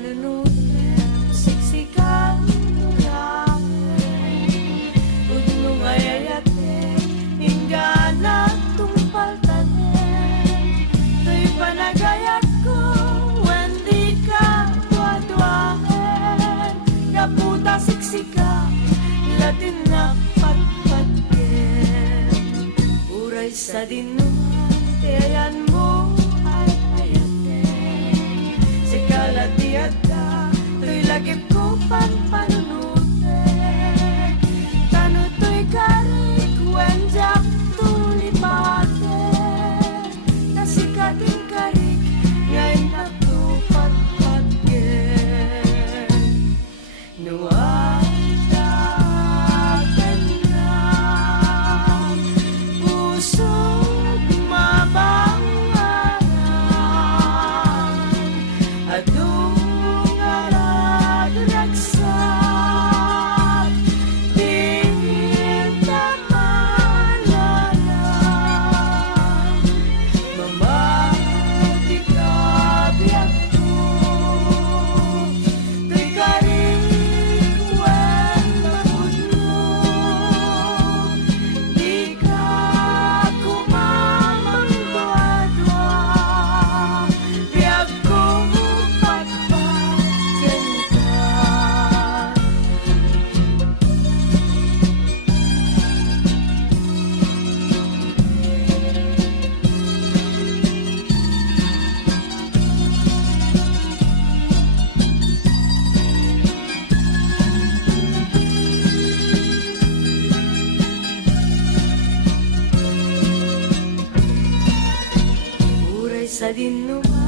panunutin siksikan lang udno ngayayate hingga na tumpaltanen to'y panagayat ko hindi ka wadwahen kaputa siksika latin na patpatken uray sa dinuman tiyayan mo ay ayaten sikalatiad ka to'y lagip ko panpanunute tano to'y karik wenjak tulipate nasikating karik ngayon na tupatpatken nuwag sa dinuman